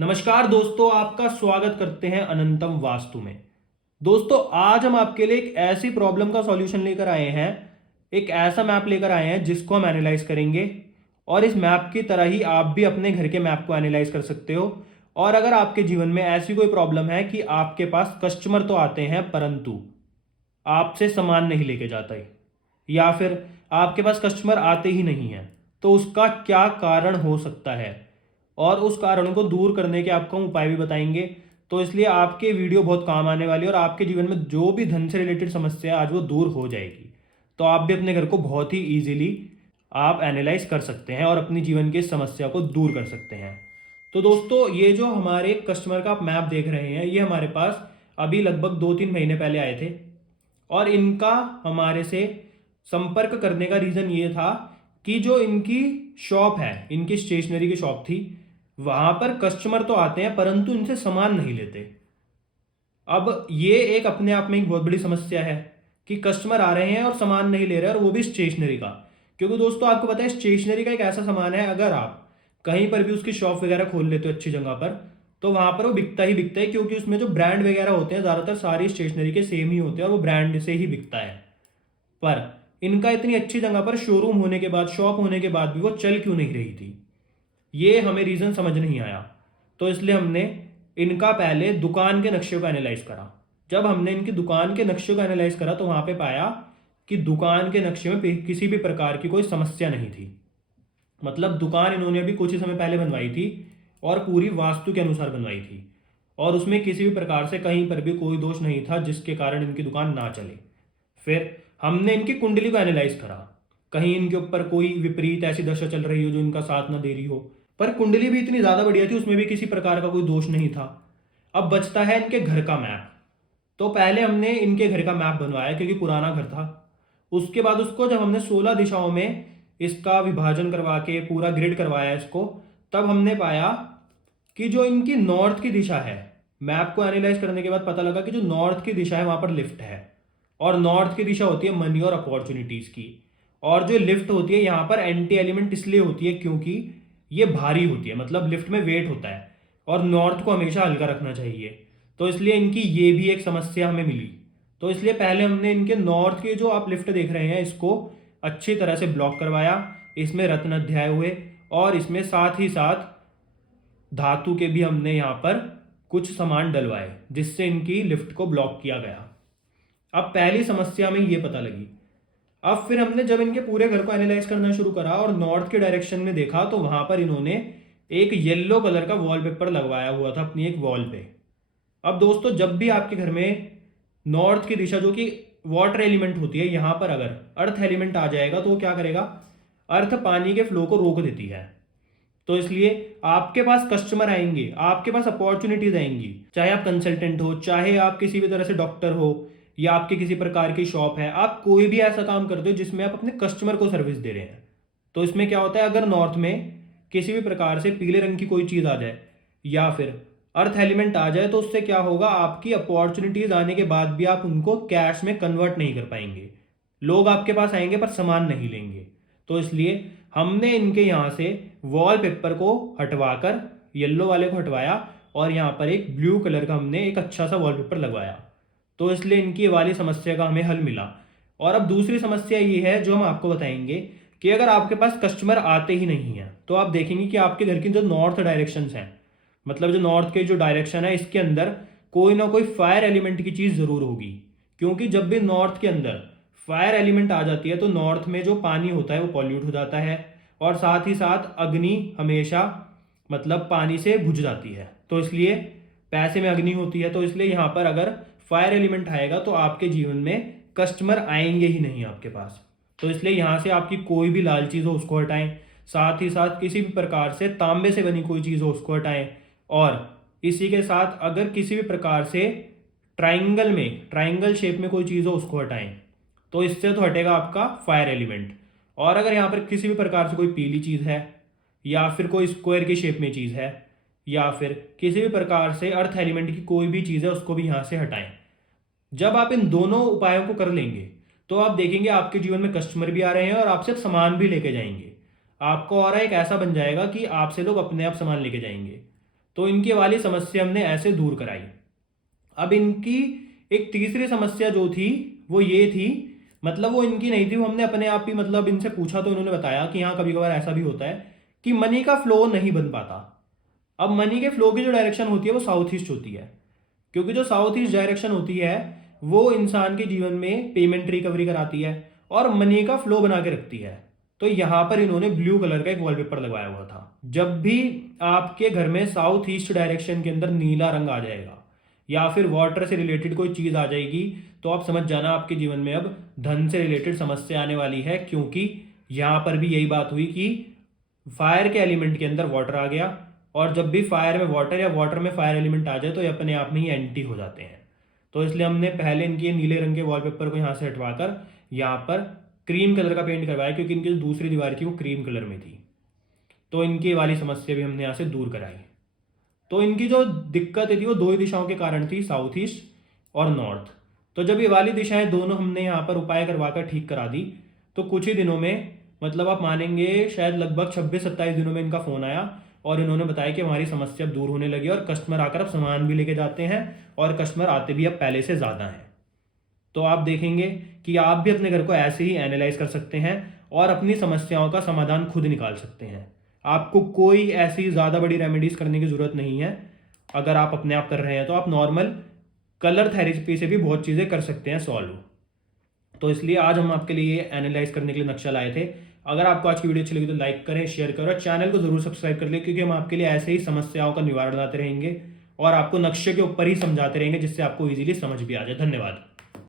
नमस्कार दोस्तों, आपका स्वागत करते हैं अनंतम वास्तु में। दोस्तों, आज हम आपके लिए एक ऐसी प्रॉब्लम का सॉल्यूशन लेकर आए हैं, एक ऐसा मैप लेकर आए हैं जिसको हम एनालाइज करेंगे। और इस मैप की तरह ही आप भी अपने घर के मैप को एनालाइज कर सकते हो। और अगर आपके जीवन में ऐसी कोई प्रॉब्लम है कि आपके पास कस्टमर तो आते हैं परंतु आपसे सामान नहीं लेके जाता है, या फिर आपके पास कस्टमर आते ही नहीं हैं, तो उसका क्या कारण हो सकता है और उस कारण को दूर करने के आपको हम उपाय भी बताएंगे। तो इसलिए आपके वीडियो बहुत काम आने वाली है और आपके जीवन में जो भी धन से रिलेटेड समस्या है आज वो दूर हो जाएगी। तो आप भी अपने घर को बहुत ही ईजिली आप एनालाइज कर सकते हैं और अपनी जीवन की समस्या को दूर कर सकते हैं। तो दोस्तों, ये जो हमारे कस्टमर का आप मैप देख रहे हैं, ये हमारे पास अभी लगभग 2-3 महीने पहले आए थे। और इनका हमारे से संपर्क करने का रीज़न ये था कि जो इनकी शॉप है, इनकी स्टेशनरी की शॉप थी, वहां पर कस्टमर तो आते हैं परंतु इनसे सामान नहीं लेते। अब ये एक अपने आप में एक बहुत बड़ी समस्या है कि कस्टमर आ रहे हैं और सामान नहीं ले रहे, और वो भी स्टेशनरी का। क्योंकि दोस्तों, आपको पता है स्टेशनरी का एक ऐसा सामान है, अगर आप कहीं पर भी उसकी शॉप वगैरह खोल लेते हो अच्छी जगह पर, तो वहां पर वो बिकता ही बिकता है। क्योंकि उसमें जो ब्रांड वगैरह होते हैं ज़्यादातर सारी स्टेशनरी के सेम ही होते हैं और वो ब्रांड से ही बिकता है। पर इनका इतनी अच्छी जगह पर शोरूम होने के बाद, शॉप होने के बाद भी वो चल क्यों नहीं रही थी, ये हमें रीज़न समझ नहीं आया। तो इसलिए हमने इनका पहले दुकान के नक्शे को एनालाइज करा। जब हमने इनकी दुकान के नक्शे को एनालाइज करा तो वहाँ पे पाया कि दुकान के नक्शे में किसी भी प्रकार की कोई समस्या नहीं थी। मतलब दुकान इन्होंने अभी कुछ ही समय पहले बनवाई थी और पूरी वास्तु के अनुसार बनवाई थी, और उसमें किसी भी प्रकार से कहीं पर भी कोई दोष नहीं था जिसके कारण इनकी दुकान ना चले। फिर हमने इनकी कुंडली को एनालाइज करा, कहीं इनके ऊपर कोई विपरीत ऐसी दशा चल रही हो जो इनका साथ ना दे रही हो। पर कुंडली भी इतनी ज़्यादा बढ़िया थी, उसमें भी किसी प्रकार का कोई दोष नहीं था। अब बचता है इनके घर का मैप। तो पहले हमने इनके घर का मैप बनवाया क्योंकि पुराना घर था। उसके बाद उसको जब हमने 16 दिशाओं में इसका विभाजन करवा के पूरा ग्रिड करवाया इसको, तब हमने पाया कि जो इनकी नॉर्थ की दिशा है, मैप को एनालाइज करने के बाद पता लगा कि जो नॉर्थ की दिशा है वहां पर लिफ्ट है। और नॉर्थ की दिशा होती है मनी और अपॉर्चुनिटीज की। और जो लिफ्ट होती है यहाँ पर एंटी एलिमेंट इसलिए होती है क्योंकि ये भारी होती है, मतलब लिफ्ट में वेट होता है और नॉर्थ को हमेशा हल्का रखना चाहिए। तो इसलिए इनकी ये भी एक समस्या हमें मिली। तो इसलिए पहले हमने इनके नॉर्थ के जो आप लिफ्ट देख रहे हैं इसको अच्छी तरह से ब्लॉक करवाया, इसमें रत्न अध्याय हुए और इसमें साथ ही साथ धातु के भी हमने यहाँ पर कुछ सामान डलवाए जिससे इनकी लिफ्ट को ब्लॉक किया गया। अब पहली समस्या में ये पता लगी। अब फिर हमने जब इनके पूरे घर को एनालाइज करना शुरू करा और नॉर्थ के डायरेक्शन में देखा तो वहां पर इन्होंने एक येलो कलर का वॉलपेपर लगवाया हुआ था अपनी एक वॉल पे। अब दोस्तों, जब भी आपके घर में नॉर्थ की दिशा जो कि वाटर एलिमेंट होती है, यहां पर अगर अर्थ एलिमेंट आ जाएगा तो वो क्या करेगा, अर्थ पानी के फ्लो को रोक देती है। तो इसलिए आपके पास कस्टमर आएंगे, आपके पास अपॉर्चुनिटीज आएंगी, चाहे आप कंसल्टेंट हो, चाहे आप किसी भी तरह से डॉक्टर हो, या आपकी किसी प्रकार की शॉप है, आप कोई भी ऐसा काम करते हो जिसमें आप अपने कस्टमर को सर्विस दे रहे हैं। तो इसमें क्या होता है, अगर नॉर्थ में किसी भी प्रकार से पीले रंग की कोई चीज़ आ जाए या फिर अर्थ एलिमेंट आ जाए तो उससे क्या होगा, आपकी अपॉर्चुनिटीज आने के बाद भी आप उनको कैश में कन्वर्ट नहीं कर पाएंगे। लोग आपके पास आएंगे पर सामान नहीं लेंगे। तो इसलिए हमने इनके यहाँ से वॉलपेपर को हटवाकर येलो वाले को हटवाया और यहाँ पर एक ब्लू कलर का हमने एक अच्छा सा वॉलपेपर लगवाया। तो इसलिए इनकी ये वाली समस्या का हमें हल मिला। और अब दूसरी समस्या ये है जो हम आपको बताएंगे कि अगर आपके पास कस्टमर आते ही नहीं है तो आप देखेंगे कि आपके घर की जो नॉर्थ डायरेक्शंस हैं, मतलब जो नॉर्थ के जो डायरेक्शन है, इसके अंदर कोई ना कोई फायर एलिमेंट की चीज़ ज़रूर होगी। क्योंकि जब भी नॉर्थ के अंदर फायर एलिमेंट आ जाती है तो नॉर्थ में जो पानी होता है वो पॉल्यूट हो जाता है और साथ ही साथ अग्नि हमेशा मतलब पानी से बुझ जाती है। तो इसलिए पैसे में अग्नि होती है। तो इसलिए यहाँ पर अगर फायर एलिमेंट आएगा तो आपके जीवन में कस्टमर आएंगे ही नहीं आपके पास। तो इसलिए यहाँ से आपकी कोई भी लाल चीज़ हो उसको हटाएं, साथ ही साथ किसी भी प्रकार से तांबे से बनी कोई चीज़ हो उसको हटाएं। और इसी के साथ अगर किसी भी प्रकार से ट्राइंगल शेप में कोई चीज़ हो उसको हटाएं। तो इससे तो हटेगा आपका फायर एलिमेंट। और अगर यहाँ पर किसी भी प्रकार से कोई पीली चीज़ है या फिर कोई स्क्वायर की शेप में चीज़ है या फिर किसी भी प्रकार से अर्थ एलिमेंट की कोई भी चीज़ है उसको भी यहाँ से हटाएं। जब आप इन दोनों उपायों को कर लेंगे तो आप देखेंगे आपके जीवन में कस्टमर भी आ रहे हैं और आपसे सामान भी लेके जाएंगे। आपका ऑरा एक ऐसा बन जाएगा कि आपसे लोग अपने आप सामान लेके जाएंगे। तो इनकी वाली समस्या हमने ऐसे दूर कराई। अब इनकी एक तीसरी समस्या जो थी वो ये थी, मतलब वो इनकी नहीं थी, वो हमने अपने आप ही मतलब इनसे पूछा तो इन्होंने बताया कि हाँ कभी कभार ऐसा भी होता है कि मनी का फ्लो नहीं बन पाता। अब मनी के फ्लो की जो डायरेक्शन होती है वो साउथ ईस्ट होती है, क्योंकि जो साउथ ईस्ट डायरेक्शन होती है वो इंसान के जीवन में पेमेंट रिकवरी कराती है और मनी का फ्लो बना के रखती है। तो यहाँ पर इन्होंने ब्लू कलर का एक वॉलपेपर लगवाया हुआ था। जब भी आपके घर में साउथ ईस्ट डायरेक्शन के अंदर नीला रंग आ जाएगा या फिर वाटर से रिलेटेड कोई चीज़ आ जाएगी तो आप समझ जाना आपके जीवन में अब धन से रिलेटेड समस्या आने वाली है, क्योंकि यहाँ पर भी यही बात हुई कि फायर के एलिमेंट के अंदर वाटर आ गया, और जब भी फायर में वाटर या वाटर में फायर एलिमेंट आ जाए तो ये अपने आप में ही एंटी हो जाते हैं। तो इसलिए हमने पहले इनके नीले रंग के वॉलपेपर को यहाँ से हटवाकर यहाँ पर क्रीम कलर का पेंट करवाया, क्योंकि इनकी जो दूसरी दीवार थी वो क्रीम कलर में थी। तो इनकी वाली समस्या भी हमने यहाँ से दूर कराई। तो इनकी जो दिक्कत थी वो दो ही दिशाओं के कारण थी, साउथ ईस्ट और नॉर्थ। तो जब ये वाली दिशाएं दोनों हमने यहाँ पर उपाय करवाकर ठीक करा दी तो कुछ ही दिनों में, मतलब आप मानेंगे शायद लगभग 26-27 दिनों में इनका फ़ोन आया और इन्होंने बताया कि हमारी समस्या अब दूर होने लगी और कस्टमर आकर अब सामान भी लेके जाते हैं और कस्टमर आते भी अब पहले से ज़्यादा हैं। तो आप देखेंगे कि आप भी अपने घर को ऐसे ही एनालाइज कर सकते हैं और अपनी समस्याओं का समाधान खुद निकाल सकते हैं। आपको कोई ऐसी ज़्यादा बड़ी रेमेडीज करने की ज़रूरत नहीं है। अगर आप अपने आप कर रहे हैं तो आप नॉर्मल कलर थेरेपी से भी बहुत चीज़ें कर सकते हैं सॉल्व। तो इसलिए आज हम आपके लिए एनालाइज करने के लिए नक्शा लाए थे। अगर आपको आज की वीडियो अच्छी लगी तो लाइक करें, शेयर करें और चैनल को जरूर सब्सक्राइब कर लें, क्योंकि हम आपके लिए ऐसे ही समस्याओं का निवारण लाते रहेंगे और आपको नक्शे के ऊपर ही समझाते रहेंगे जिससे आपको इजीली समझ भी आ जाए। धन्यवाद।